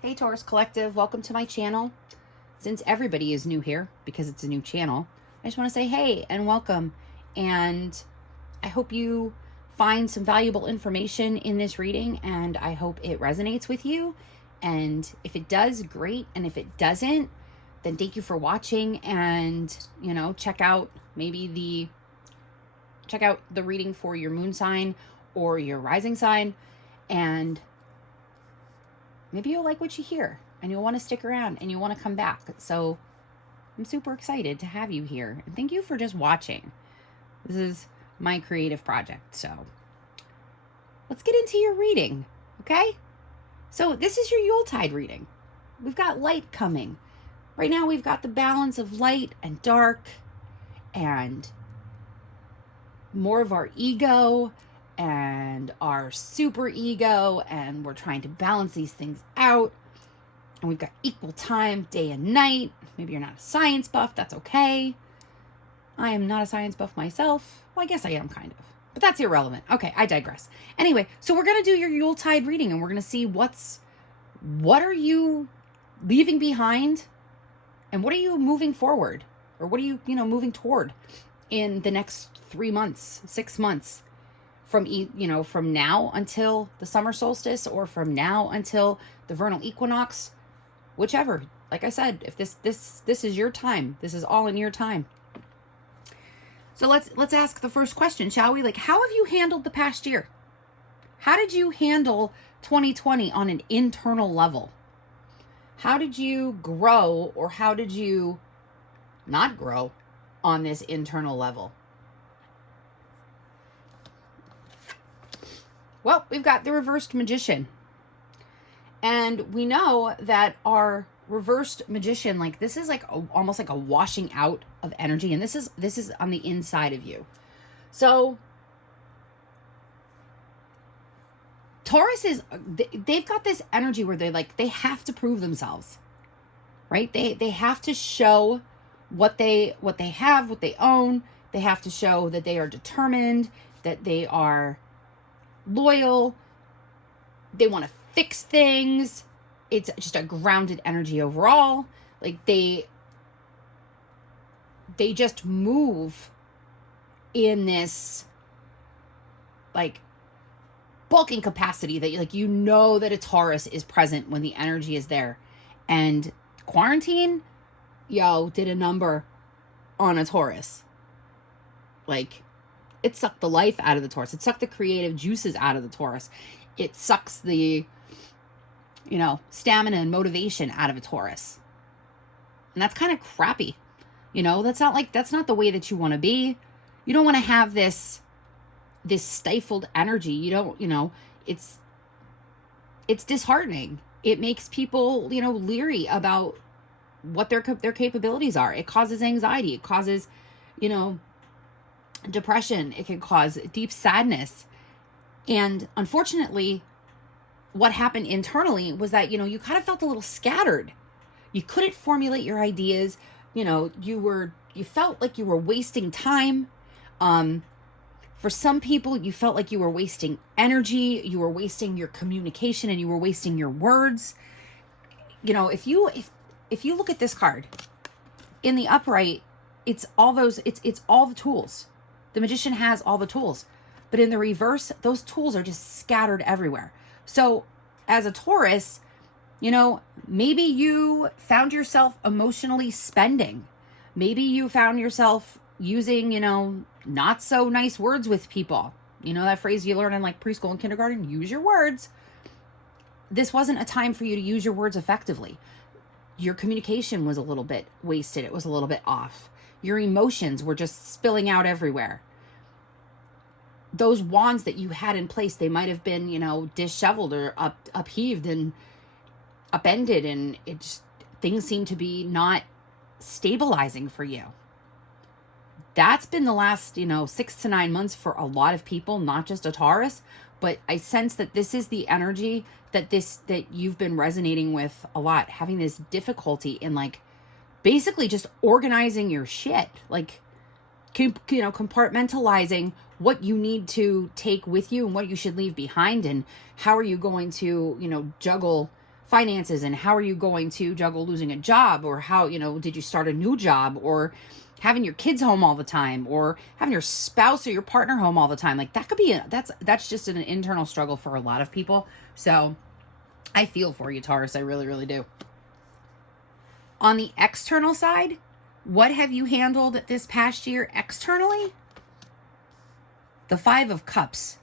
Hey Taurus Collective, welcome to my channel. Since everybody is new here, because it's a new channel, I just want to say hey and welcome. And I hope you find some valuable information in this reading, and I hope it resonates with you. And if it does, great. And if it doesn't, then thank you for watching. And, check out the reading for your moon sign or your rising sign. And maybe you'll like what you hear and you'll want to stick around and you'll want to come back. So I'm super excited to have you here. And thank you for just watching. This is my creative project. So let's get into your reading, okay? So this is your Yuletide reading. We've got light coming. Right now we've got the balance of light and dark and more of our ego and our super ego, and we're trying to balance these things out. And we've got equal time, day and night. Maybe you're not a science buff, that's okay. I am not a science buff myself. Well, I guess I am kind of, but that's irrelevant. Okay, I digress. Anyway, so we're gonna do your Yuletide reading, and we're gonna see what are you leaving behind, and what are you moving forward, or what are you moving toward in the next 3 months, 6 months. From now until the summer solstice, or from now until the vernal equinox, whichever. Like I said, if this is your time, this is all in your time. So let's ask the first question, shall we? Like, how have you handled the past year? How did you handle 2020 on an internal level? How did you grow, or how did you not grow on this internal level? Well, we've got the reversed magician. And we know that our reversed magician, like, this is like almost like a washing out of energy. And this is on the inside of you. So Taurus they've got this energy where they have to prove themselves, right? They have to show what they have, what they own. They have to show that they are determined, that they are loyal. They want to fix things. It's just a grounded energy overall. Like, they just move in this like bulking capacity that that a Taurus is present when the energy is there. And quarantine, did a number on a Taurus. Like, it sucked the life out of the Taurus. It sucked the creative juices out of the Taurus. It sucks the, stamina and motivation out of a Taurus. And that's kind of crappy. That's not the way that you want to be. You don't want to have this stifled energy. You don't, it's disheartening. It makes people, leery about what their capabilities are. It causes anxiety. It causes, depression. It can cause deep sadness. And unfortunately, what happened internally was that, you kind of felt a little scattered. You couldn't formulate your ideas. You felt like you were wasting time. For some people, you felt like you were wasting energy. You were wasting your communication, and you were wasting your words. If you look at this card in the upright, it's all the tools. The magician has all the tools, but in the reverse, those tools are just scattered everywhere. So as a Taurus, maybe you found yourself emotionally spending. Maybe you found yourself using, not so nice words with people. That phrase you learn in like preschool and kindergarten, use your words. This wasn't a time for you to use your words effectively. Your communication was a little bit wasted. It was a little bit off. Your emotions were just spilling out everywhere. Those wands that you had in place, they might have been, disheveled or upheaved and upended, and things seem to be not stabilizing for you. That's been the last, 6 to 9 months for a lot of people, not just a Taurus, but I sense that this is the energy that you've been resonating with a lot, having this difficulty in basically just organizing your shit, compartmentalizing what you need to take with you and what you should leave behind, and how are you going to, juggle finances and how are you going to juggle losing a job, or how, did you start a new job, or having your kids home all the time, or having your spouse or your partner home all the time. Like that could be, that's just an internal struggle for a lot of people. So I feel for you, Taurus. I really, really do. On the external side, what have you handled this past year externally? The Five of Cups.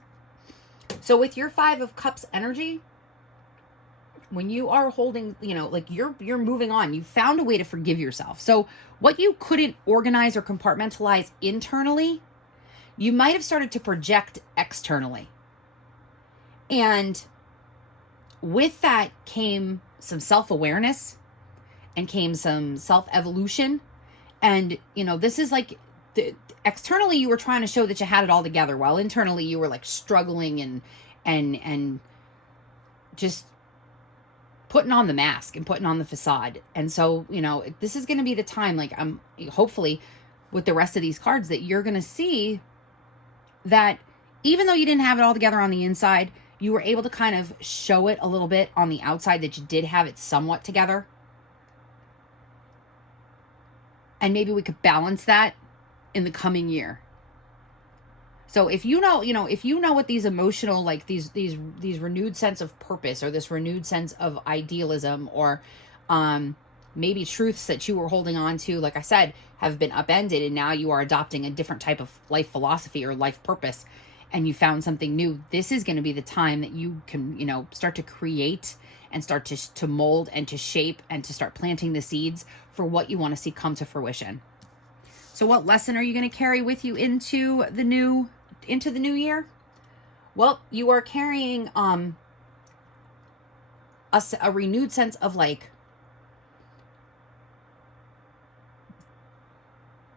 So with your Five of Cups energy, when you are holding, like you're moving on, you found a way to forgive yourself. So what you couldn't organize or compartmentalize internally, you might have started to project externally. And with that came some self-awareness and came some self-evolution. And, this is like, externally you were trying to show that you had it all together, while internally you were like struggling and just putting on the mask and putting on the facade. And so, this is going to be the time, like I'm hopefully with the rest of these cards, that you're going to see that even though you didn't have it all together on the inside, you were able to kind of show it a little bit on the outside, that you did have it somewhat together. And maybe we could balance that in the coming year. So if you know what these emotional, like these renewed sense of purpose, or this renewed sense of idealism, or maybe truths that you were holding on to, like I said, have been upended, and now you are adopting a different type of life philosophy or life purpose, and you found something new, this is going to be the time that you can, start to create and start to mold and to shape and to start planting the seeds for what you want to see come to fruition. So what lesson are you going to carry with you into the new year? Well, you are carrying a renewed sense of like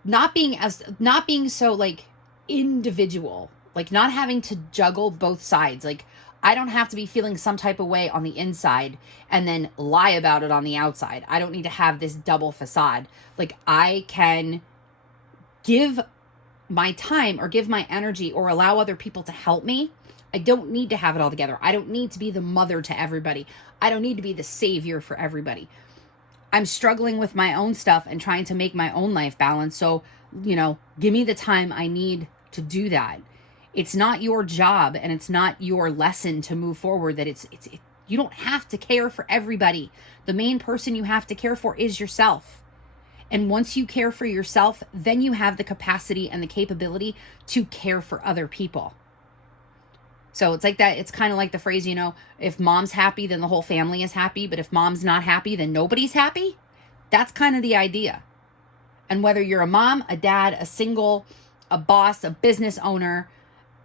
not being so like individual, like not having to juggle both sides. Like I don't have to be feeling some type of way on the inside and then lie about it on the outside. I don't need to have this double facade. Like I can give my time or give my energy or allow other people to help me. I don't need to have it all together. I don't need to be the mother to everybody. I don't need to be the savior for everybody. I'm struggling with my own stuff and trying to make my own life balance. So, give me the time I need to do that. It's not your job and it's not your lesson to move forward that you don't have to care for everybody. The main person you have to care for is yourself. And once you care for yourself, then you have the capacity and the capability to care for other people. So it's like that. It's kind of like the phrase, if mom's happy, then the whole family is happy. But if mom's not happy, then nobody's happy. That's kind of the idea. And whether you're a mom, a dad, a single, a boss, a business owner,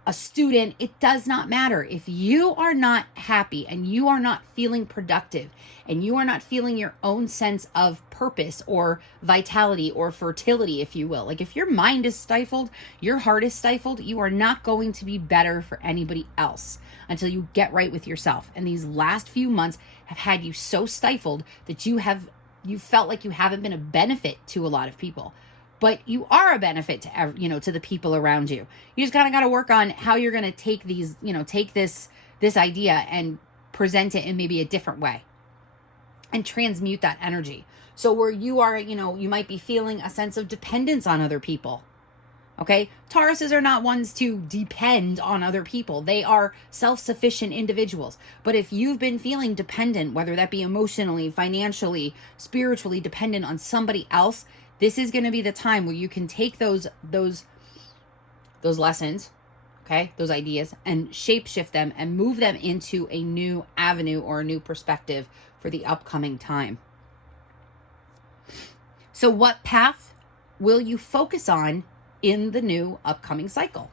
a student, it does not matter. If you are not happy and you are not feeling productive and you are not feeling your own sense of purpose or vitality or fertility, if you will, like if your mind is stifled, your heart is stifled, you are not going to be better for anybody else until you get right with yourself. And these last few months have had you so stifled that you felt like you haven't been a benefit to a lot of people. But you are a benefit to to the people around you. You just kind of got to work on how you're going to take take this idea and present it in maybe a different way and transmute that energy. So where you are, you might be feeling a sense of dependence on other people. Okay. Tauruses are not ones to depend on other people. They are self-sufficient individuals. But if you've been feeling dependent, whether that be emotionally, financially, spiritually dependent on somebody else, this is going to be the time where you can take those lessons, okay, those ideas, and shapeshift them and move them into a new avenue or a new perspective for the upcoming time. So what path will you focus on in the new upcoming cycle?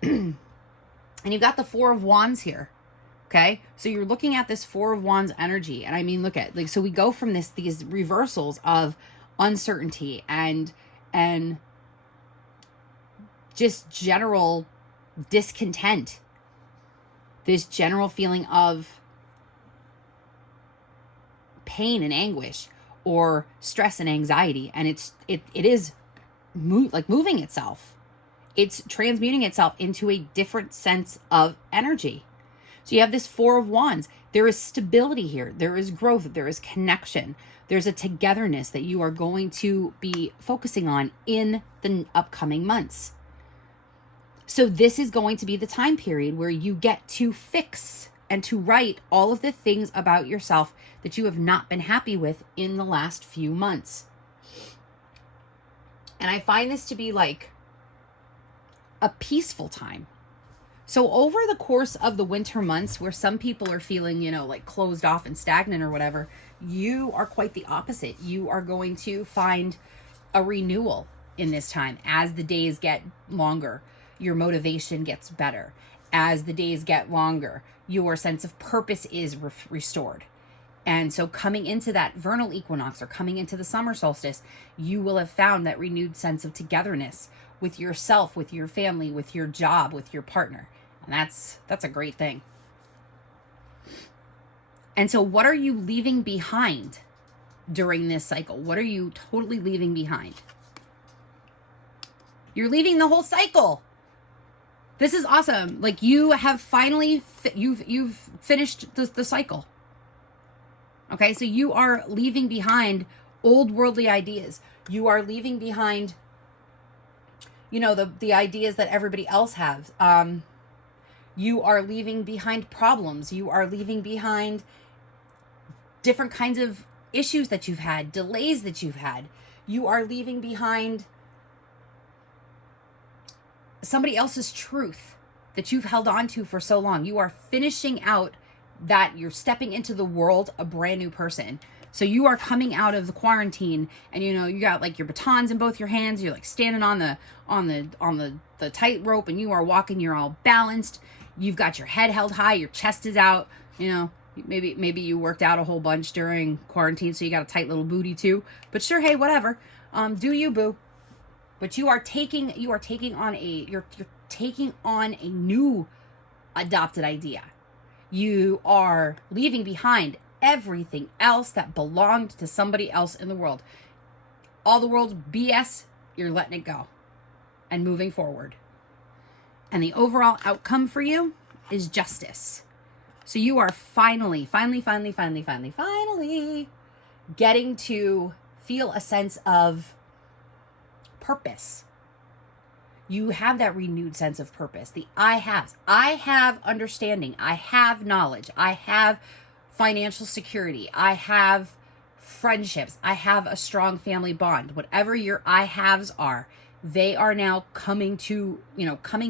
And you've got the Four of Wands here. Okay, so you're looking at this Four of Wands energy. And I mean, look at, so we go from these reversals of uncertainty and just general discontent, this general feeling of pain and anguish or stress and anxiety. And it is moving itself. It's transmuting itself into a different sense of energy. So you have this Four of Wands. There is stability here. There is growth. There is connection. There's a togetherness that you are going to be focusing on in the upcoming months. So this is going to be the time period where you get to fix and to write all of the things about yourself that you have not been happy with in the last few months. And I find this to be like a peaceful time. So over the course of the winter months where some people are feeling, like closed off and stagnant or whatever, you are quite the opposite. You are going to find a renewal in this time as the days get longer. Your motivation gets better. As the days get longer, your sense of purpose is restored. And so coming into that vernal equinox or coming into the summer solstice, you will have found that renewed sense of togetherness with yourself, with your family, with your job, with your partner. And that's a great thing. And so what are you leaving behind during this cycle? What are you totally leaving behind? You're leaving the whole cycle. This is awesome. Like you have finally, you've finished the cycle. Okay, so you are leaving behind old worldly ideas. You are leaving behind, the ideas that everybody else has. You are leaving behind problems. You are leaving behind different kinds of issues that you've had, delays that you've had. You are leaving behind somebody else's truth that you've held on to for so long. You are finishing out that. You're stepping into the world a brand new person. So you are coming out of the quarantine and you got like your batons in both your hands. You're like standing on the tightrope and you are walking, you're all balanced. You've got your head held high, your chest is out, maybe you worked out a whole bunch during quarantine, so you got a tight little booty too. But sure, hey, whatever. Do you, boo. But you're taking on a new adopted idea. You are leaving behind everything else that belonged to somebody else in the world. All the world's BS, you're letting it go and moving forward. And the overall outcome for you is justice. So you are finally getting to feel a sense of purpose. You have that renewed sense of purpose. The I have understanding. I have knowledge. I have financial security. I have friendships. I have a strong family bond. Whatever your I haves are, they are now coming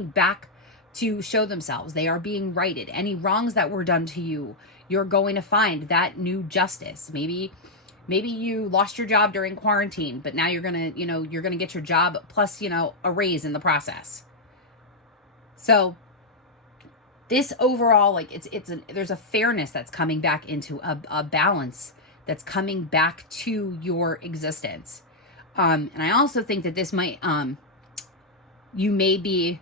back to show themselves. They are being righted. Any wrongs that were done to you, you're going to find that new justice. Maybe you lost your job during quarantine, but now you're going to get your job plus, a raise in the process. So this overall, there's a fairness that's coming back into a balance that's coming back to your existence. And I also think that this might, you may be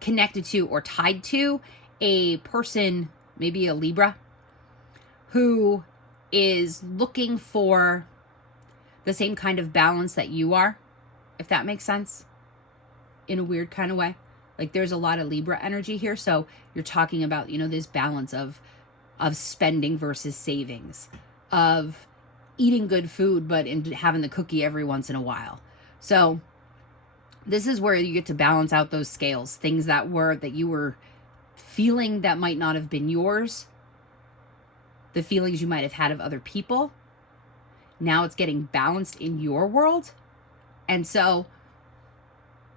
connected to or tied to a person, maybe a Libra, who is looking for the same kind of balance that you are, if that makes sense, in a weird kind of way. Like there's a lot of Libra energy here. So you're talking about, this balance of spending versus savings, of eating good food, but having the cookie every once in a while. So this is where you get to balance out those scales, things that you were feeling that might not have been yours, the feelings you might have had of other people. Now it's getting balanced in your world. And so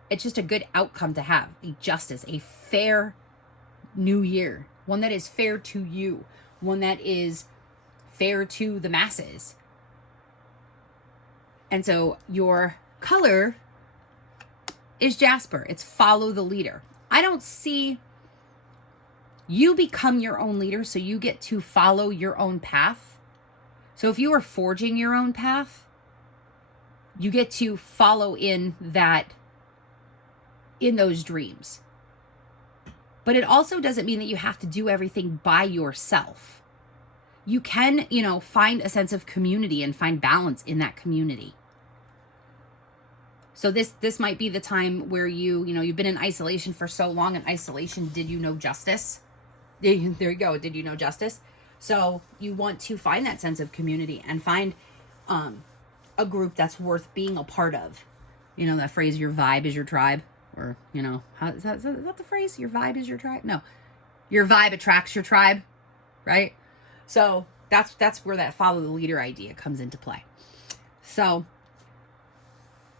it's just a good outcome to have, a justice, a fair new year, one that is fair to you, one that is fair to the masses. And so your color is Jasper. It's follow the leader. I don't see, you become your own leader, so you get to follow your own path. So if you are forging your own path, you get to follow in those dreams. But it also doesn't mean that you have to do everything by yourself. You can, find a sense of community and find balance in that community. So this might be the time where you've been in isolation for so long, and isolation did you no justice. There you go. Did you know justice? So you want to find that sense of community and find a group that's worth being a part of. You know that phrase, your vibe is your tribe? Or, you know, how is that the phrase? Your vibe is your tribe? No. Your vibe attracts your tribe, right? So that's where that follow the leader idea comes into play. So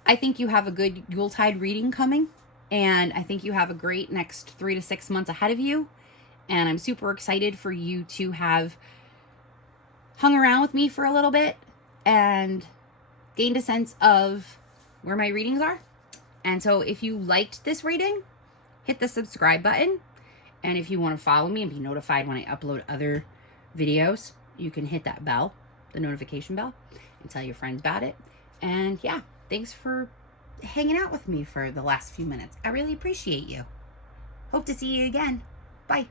I think you have a good Yuletide reading coming, and I think you have a great next 3 to 6 months ahead of you. And I'm super excited for you to have hung around with me for a little bit and gained a sense of where my readings are. And so if you liked this reading, hit the subscribe button. And if you want to follow me and be notified when I upload other videos, you can hit that bell, the notification bell, and tell your friends about it. And yeah, thanks for hanging out with me for the last few minutes. I really appreciate you. Hope to see you again. Bye.